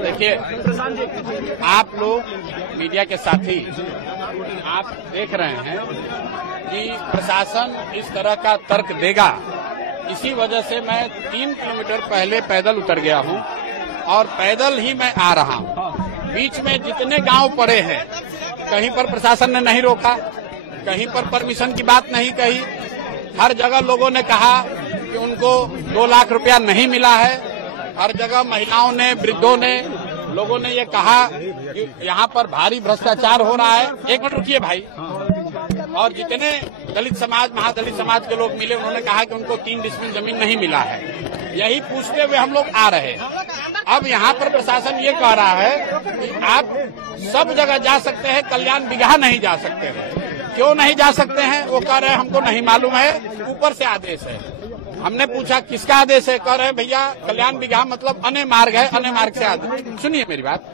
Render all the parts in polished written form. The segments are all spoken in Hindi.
देखिए, आप लोग मीडिया के साथी आप देख रहे हैं कि प्रशासन इस तरह का तर्क देगा। इसी वजह से मैं 3 किलोमीटर पहले पैदल उतर गया हूं और पैदल ही मैं आ रहा हूं। बीच में जितने गांव पड़े हैं, कहीं पर प्रशासन ने नहीं रोका, कहीं पर परमिशन की बात नहीं कही। हर जगह लोगों ने कहा कि उनको 2 लाख रुपया नहीं मिला है। हर जगह महिलाओं ने, वृद्धों ने, लोगों ने ये कहा कि यहाँ पर भारी भ्रष्टाचार हो रहा है। एक मिनट रुकिए भाई। और जितने दलित समाज, महादलित समाज के लोग मिले, उन्होंने कहा कि उनको 3 डिसमिल जमीन नहीं मिला है। यही पूछते हुए हम लोग आ रहे हैं। अब यहाँ पर प्रशासन ये कह रहा है कि आप सब जगह जा सकते हैं, कल्याण बिगहा नहीं जा सकते हैं। क्यों नहीं जा सकते हैं? वो कह रहे हैं हमको नहीं मालूम है, ऊपर से आदेश है। हमने पूछा किसका आदेश है? कह रहे हैं भैया कल्याण बिगहा मतलब अन्य मार्ग है, अन्य मार्ग से आदेश। सुनिए मेरी बात।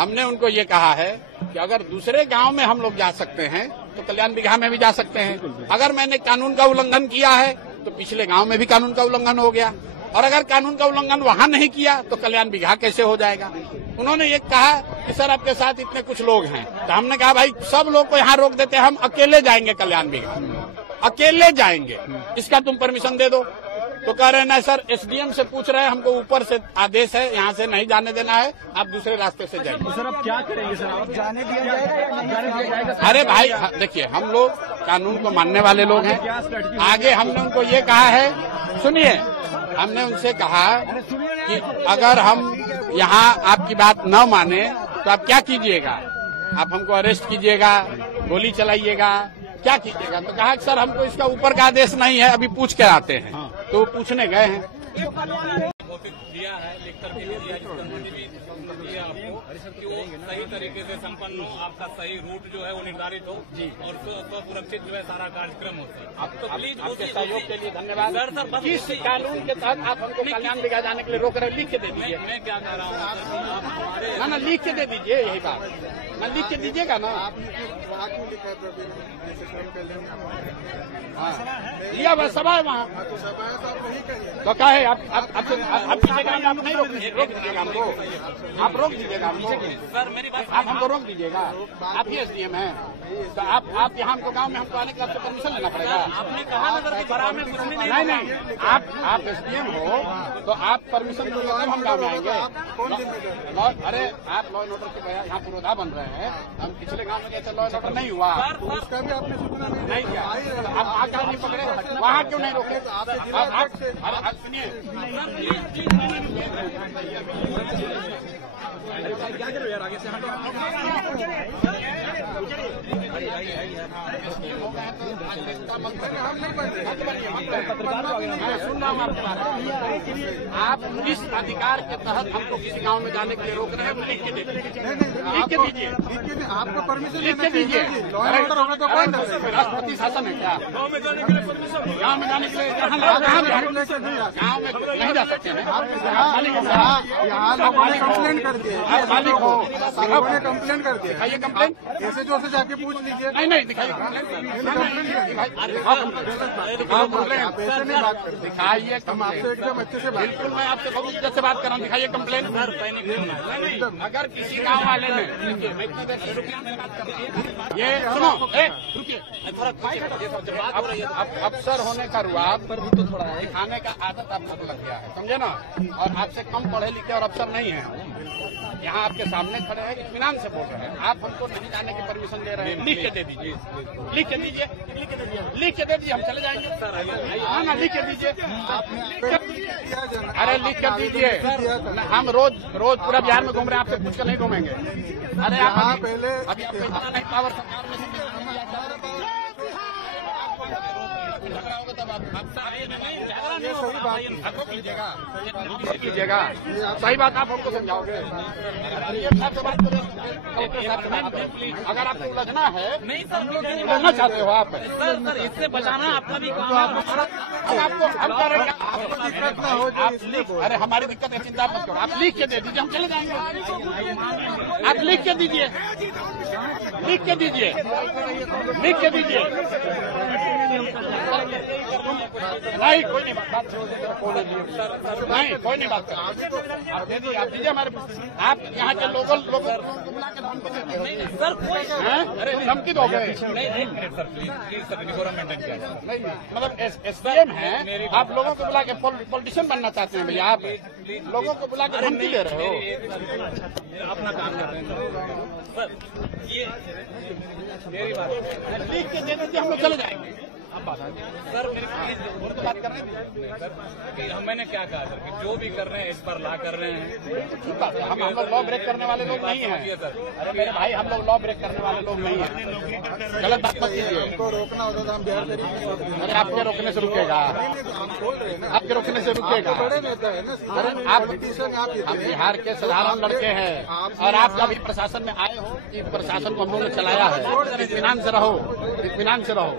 हमने उनको ये कहा है कि अगर दूसरे गांव में हम लोग जा सकते हैं तो कल्याण बिगहा में भी जा सकते हैं। अगर मैंने कानून का उल्लंघन किया है तो पिछले गांव में भी कानून का उल्लंघन हो गया, और अगर कानून का उल्लंघन वहां नहीं किया तो कल्याण बिगहा कैसे हो जाएगा? उन्होंने ये कहा कि सर आपके साथ इतने कुछ लोग हैं। तो हमने कहा भाई सब लोग को यहाँ रोक देते हैं, हम अकेले जाएंगे कल्याण बिगहा, अकेले जाएंगे, इसका तुम परमिशन दे दो। तो कह रहे हैं नहीं सर, एसडीएम से पूछ रहे हैं, हमको ऊपर से आदेश है, यहाँ से नहीं जाने देना है, आप दूसरे रास्ते से जाइए। तो सर अब क्या करेंगे सर? आप जाने दिया जाएगा? अरे भाई देखिए, हम लोग कानून को मानने वाले लोग हैं। आगे हमने उनको ये कहा है, सुनिए, हमने उनसे कहा कि अगर हम यहाँ आपकी बात न माने तो आप क्या कीजिएगा? आप हमको अरेस्ट कीजिएगा, गोली चलाइएगा, क्या कीजिएगा? तो कहा कि सर हमको इसका ऊपर का आदेश नहीं है, अभी पूछ कर आते हैं। तो वो पूछने गए हैं। दिया है, लिख कर भी दिया आपको कि वो सही तरीके से संपन्न हो, आपका सही रूट जो है वो निर्धारित हो और सुरक्षित जो है सारा कार्यक्रम हो। आप तो प्लीज आपके सहयोग के लिए धन्यवाद। सर किस कानून के तहत आप हमको कल्याण बिगहा जाने के लिए रोक रहे? लिख के दे दीजिए। मैं क्या कह रहा हूँ, ना लिख के दे दीजिए, यही बात ना, लिख के दीजिएगा ना। लिया हुआ सभा है वहाँ, तो क्या है? आप कीजिएगा, आप नहीं रोक दीजिएगा हमको, आप रोक दीजिएगा हमको। सर मेरी बात आप हमको रोक दीजिएगा। आप ही एसडीएम हैं, तो आप यहाँ हमको गांव में हमको आने के लिए आपको परमिशन लेना पड़ेगा। आपने कहा ना सर कि बड़ा में कुछ भी नहीं। आप एसडीएम हो तो आप परमिशन दोगे तब हम गाँव में आएंगे। अरे आप लॉ एंड ऑर्डर के यहाँ पुरोधा बन रहे हैं। हम पिछले गाँव में जैसे लॉ एंड ऑर्डर नहीं हुआ, उसका भी आपने नहीं किया। आप क्या नहीं पकड़े? वहाँ क्यों नहीं रोके? आप सुनिए, क्या करो यार, आगे से आप किस अधिकार के तहत हमको किसी गांव में जाने के लिए रोक रहे हैं? लिख के दीजिए, आपको परमिशन लिख के दीजिए। लॉ एंड ऑर्डर होगा तो कौन? राष्ट्रपति शासन है क्या? गाँव में जाने के लिए परमिशन, गाँव में जाने के लिए गाँव में नहीं जा सकते हैं। यहाँ लोगों ने कंप्लेन कर दी, आप मालिक हो, लोगों ने कंप्लेन कर दी। दिखाइए कंप्लेन। ऐसे जो से जाके पूछ लीजिए। नहीं दिखाइए कंप्लेन। आप ऐसे नहीं बात करते। दिखाइए हम आपसे एकदम अच्छे से बात बिल्कुल, मैं आपसे बहुत इज्जत से बात कर रहा हूँ। दिखाइए कंप्लेन। अगर किसी गांव वाले ने ये सुनो, रुकिए, अफसर होने का रुआब पर भी तो थोड़ा है, दिखाने का आदत आपको लग गया है, समझे ना? और आपसे कम पढ़े लिखे और अफसर नहीं है। यहाँ आपके सामने खड़े हैं, इत्मीनान से बोल रहे हैं। आप हमको नहीं जाने की परमिशन दे रहे हैं। लिख के दे दीजिए, लिख के दीजिए, लिख के दे दीजिए, हम चले जाएंगे। हाँ ना, लिख के दीजिए। अरे लिख कर दीजिए। हम रोज पूरा बिहार में घूम रहे हैं, आपसे पूछ कर नहीं घूमेंगे। अरे आप पहले अभी आपको इतना नहीं पावर सरकार में ये सही बात कीजिएगा। सही बात आप हमको समझाओगे। अगर आपको उलझना है, नहीं सर, उलझना चाहते हो आप? सर इससे बचाना आपका भी काम है। अब आपको हम करेंगे, अरे हमारी दिक्कत है, चिंता मत करो। आप लिख के दे दीजिए, हम चले जाएंगे। आप लिख के दीजिए, लिख के दीजिए, लिख के दीजिए। नहीं कोई नहीं बात नहीं, कोई नहीं बात कर। आप दे दीजिए, आप दीजिए हमारे, आप यहाँ के लोगों को बुला के धमकी देते हो सर, अरे धमकी दो गए नहीं sir, please sir, decorum maintain किया जाए। नहीं, मतलब एसडीएम है, आप लोगों को बुला के पॉलिटिशियन बनना चाहते हैं भैया, आप लोगों को बुला के धमकी दे रहे हो। अपना काम कर रहे हैं सर, ये मेरी बात लिख के दे दीजिए, हम लोग चले जाएंगे। अब बात सर, बात कर रहे हैं कि मैंने क्या कहा सर, कि जो भी कर रहे हैं इस पर ला कर रहे हैं। ठीक बात है, हम लोग लॉ ब्रेक करने वाले लोग नहीं हैं। अरे मेरे भाई, हम लोग लॉ ब्रेक करने वाले लोग नहीं हैं, गलत बात मत कीजिए। हमको रोकना होता था, हम बिहार तरीके। अरे आपके रोकने से रुकेगा, आपके रोकने से रुकेगा। बड़े नेता है ना, अरे आप बिहार के साधारण लड़के हैं, और आप कभी प्रशासन में आए हो कि प्रशासन को हम लोगों ने चलाया है? इत्मीनान से रहो, इत्मीनान से रहो,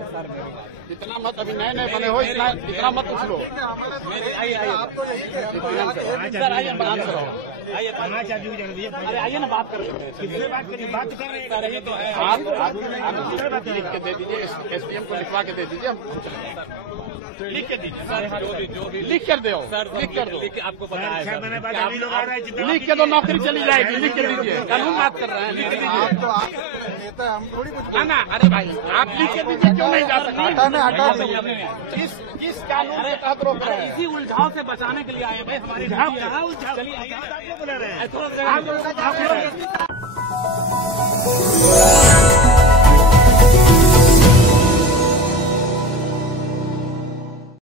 इतना मत, अभी नए नए बने हो, इतना मत उछलो। इत्मीनान से रहो, इत्मीनान से रहो। अरे आइए ना, बात कर रहे हैं, बात कर रहे हैं तो है। आप लिख के दे दीजिए, एसडीएम को लिखवा के दे दीजिए, हम लिख के दीजिए सर, जो भी लिख कर दो सर, लिख कर दो, आपको पता है सर, लिख के दो, नौकरी चली जाएगी। लिख के दीजिए, कानून बात कर रहे हैं, लिख के दीजिए। नेता हम थोड़ी कुछ ना, अरे भाई आप लिख के दीजिए, क्यों नहीं जा सकते? हटा किस कानून के तहत रोक रहे हैं? इसी उलझाव से बचाने के लिए आए भाई, हमारी चलिए